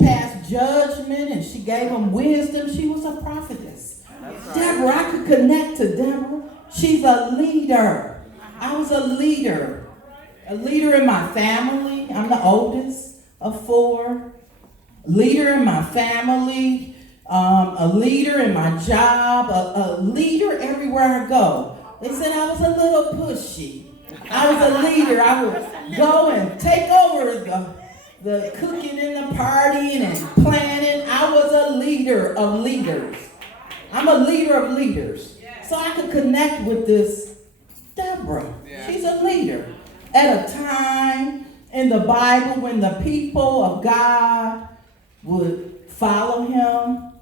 passed judgment and she gave them wisdom. She was a prophetess. Right. Deborah, I could connect to Deborah. She's a leader. I was a leader. A leader in my family. I'm the oldest of 4. Leader in my family. A leader in my job. A leader everywhere I go. They said I was a little pushy. I was a leader. I would go and take over the cooking and the partying and planning. I was a leader of leaders. I'm a leader of leaders. So I could connect with this Deborah. She's a leader. At a time in the Bible when the people of God would follow him,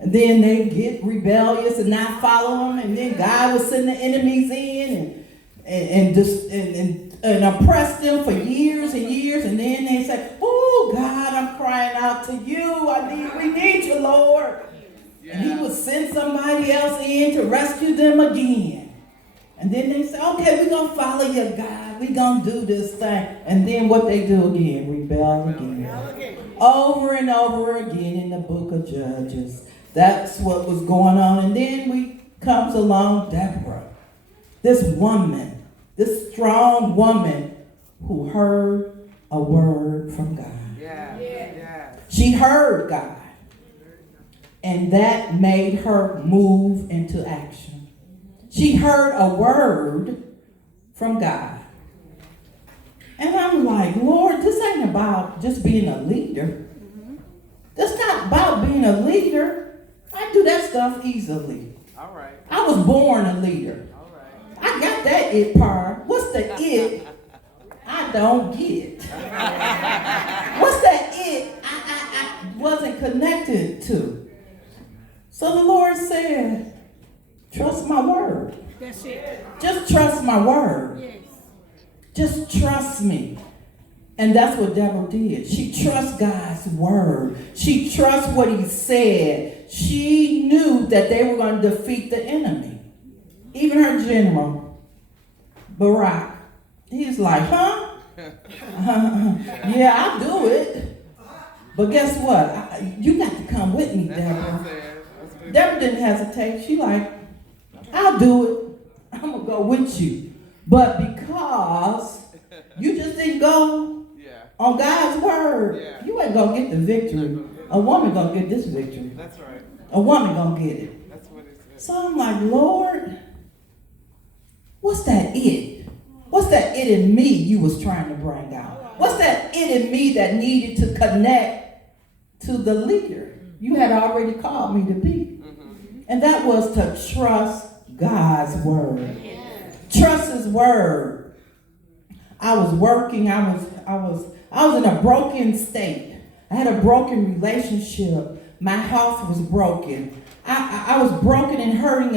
and then they get rebellious and not follow him, and then God would send the enemies in and oppress them for years and years, and then they say, "Oh God, I'm crying out to you. We need you, Lord." Yeah. And he would send somebody else in to rescue them again. And then they say, "Okay, we're gonna follow you, God. We're gonna do this thing." And then what they do again? Rebel again. Over and over again in the book of Judges. That's what was going on. And then comes along Deborah. This woman, this strong woman who heard a word from God. Yeah. She heard God. And that made her move into action. She heard a word from God. And I'm like, Lord, this ain't about just being a leader. This not about being a leader. I do that stuff easily. All right. I was born a leader. I got that it part. What's the it I don't get? What's that it I wasn't connected to? So the Lord said, trust my word. That's it. Just trust my word. Yes. Just trust me. And that's what Deborah did. She trusts God's word. She trusts what he said. She knew that they were going to defeat the enemy. Even her general, Barak, he's like, huh? Yeah, I'll do it. But guess what? You got to come with me, Deborah. Deborah didn't hesitate. She like, I'll do it. I'm going to go with you. But because you just didn't go on God's word, you ain't going to get the victory. A woman going to get this victory. That's right. A woman going to get it. That's what it says. So I'm like, Lord, what's that it? What's that it in me you was trying to bring out? What's that it in me that needed to connect to the leader you had already called me to be? And that was to trust God's word. Trust his word. I was working. I was in a broken state. I had a broken relationship. My health was broken. I was broken and hurting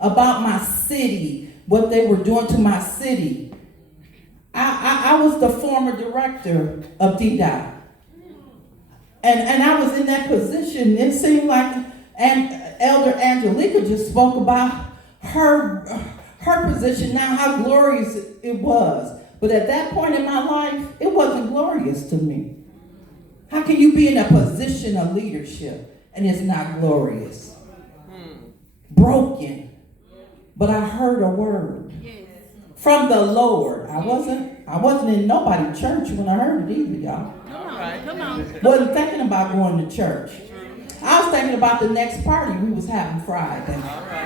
about my city, what they were doing to my city. I was the former director of DDOT. And I was in that position. It seemed like Elder Angelica just spoke about her position now, how glorious it was. But at that point in my life, it wasn't glorious to me. How can you be in a position of leadership and it's not glorious? Broken. But I heard a word from the Lord. I wasn't in nobody's church when I heard it either, y'all. Come on. Wasn't thinking about going to church. I was thinking about the next party we was having Friday.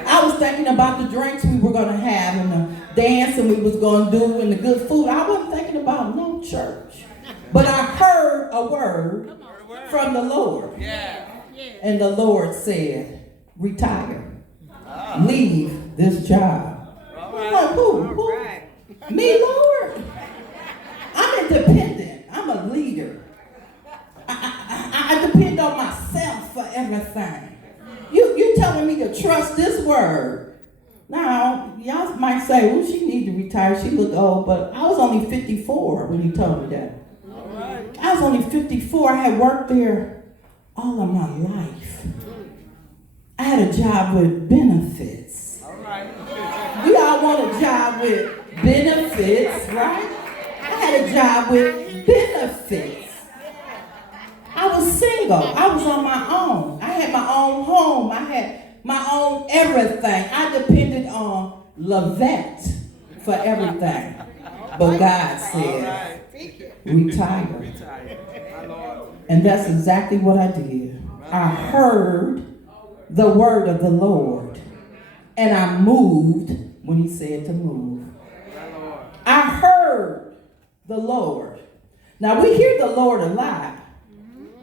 I was thinking about the drinks we were going to have and the dancing we was going to do and the good food. I wasn't thinking about no church. But I heard a word from the Lord. And the Lord said, retire. Leave this job. I'm like, who? Me, Lord? I'm independent. I'm a leader. I depend on myself for everything. You telling me to trust this word. Now, y'all might say, well, she need to retire. She look old, but I was only 54 when he told me that. I was only 54. I had worked there all of my life. I had a job with benefits. We all want a job with benefits, right? I had a job with benefits. I was single. I was on my own. I had my own home. I had my own everything. I depended on Lovette for everything. But God said, retire. And that's exactly what I did. I heard the word of the Lord. And I moved when he said to move. I heard the Lord. Now we hear the Lord a lot.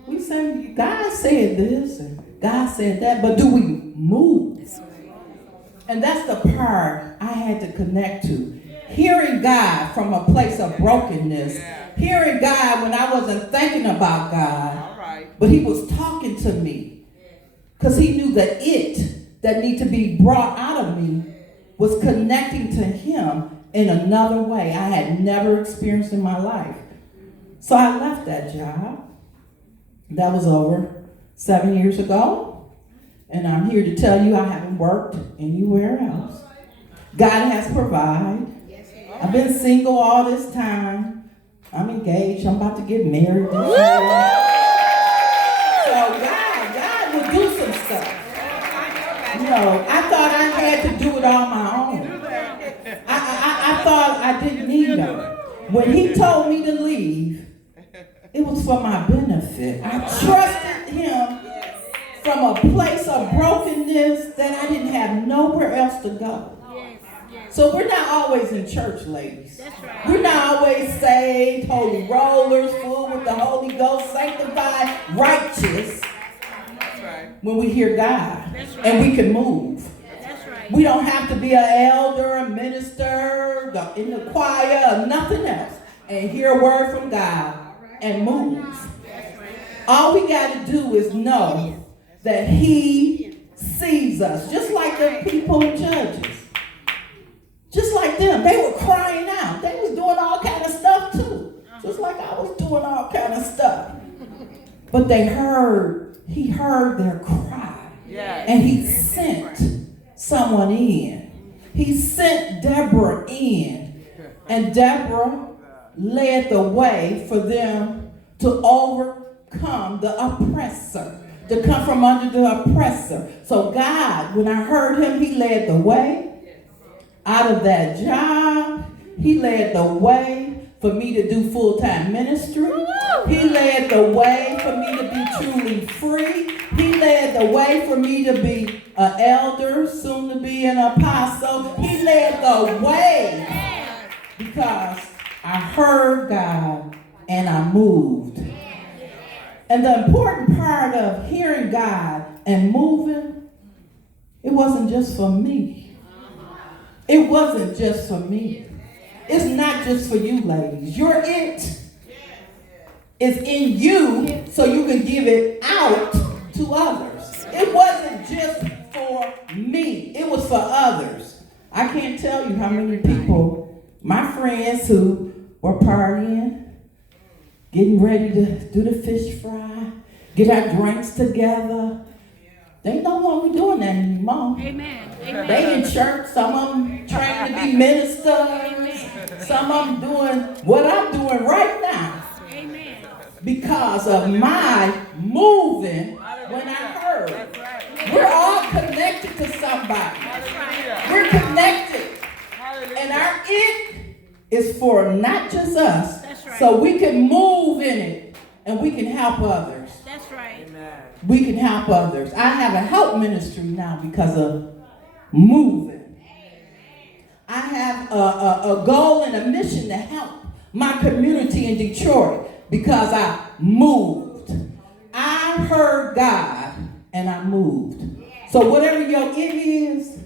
We say, God said this and God said that, but do we move? And that's the part I had to connect to. Hearing God from a place of brokenness. Hearing God when I wasn't thinking about God, but he was talking to me. Because he knew that it that needed to be brought out of me was connecting to him in another way I had never experienced in my life. So I left that job. That was over 7 years ago. And I'm here to tell you I haven't worked anywhere else. God has provided. I've been single all this time. I'm engaged. I'm about to get married this year. So God will do some stuff. You know, I thought I had to do it on my own. I thought I didn't need him. When he told me to leave, it was for my benefit. I trusted him from a place of brokenness that I didn't have nowhere else to go. So we're not always in church, ladies. We're not always saved, holy rollers, full with the Holy Ghost, sanctified, righteous. When we hear God and we can move. We don't have to be an elder, a minister, in the choir, or nothing else. And hear a word from God and move. All we got to do is know that he sees us. Just like the people in Judges. Just like them. They were crying out. They was doing all kind of stuff too. Just like I was doing all kind of stuff. But he heard their cry. And he sent someone in. He sent Deborah in. And Deborah led the way for them to overcome the oppressor. To come from under the oppressor. So God, when I heard him, he led the way out of that job. He led the way for me to do full-time ministry. He led the way for me to be truly free. He led the way for me to be an elder, soon to be an apostle. He led the way because I heard God and I moved. And the important part of hearing God and moving, it wasn't just for me. It wasn't just for me. It's not just for you, ladies. Your it is in you so you can give it out to others. It wasn't just for me. It was for others. I can't tell you how many people, my friends who were partying, getting ready to do the fish fry, get our drinks together. They no longer doing that anymore. Amen. Amen. They in church. Some of them trying to be ministers. Amen. Some of them doing what I'm doing right now. Amen. Because of my moving when I heard. We're all connected to somebody. We're connected. And our it is for not just us. So we can move in it and we can help others. That's right. Amen. We can help others. I have a help ministry now because of moving. I have a goal and a mission to help my community in Detroit because I moved. I heard God and I moved. So whatever your it is,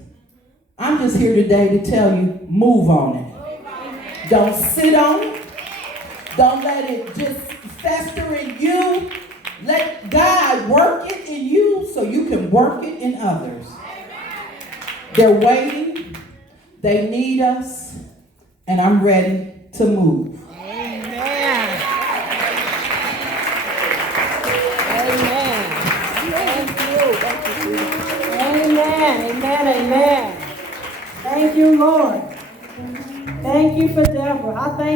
I'm just here today to tell you, move on it. Don't sit on it. Don't let it just fester in you. Let God work it in you so you can work it in others. They're waiting. They need us. And I'm ready to move. Amen. Amen. Thank you. Thank you. Amen. Amen. Amen. Thank you, Lord. Thank you for Deborah. I thank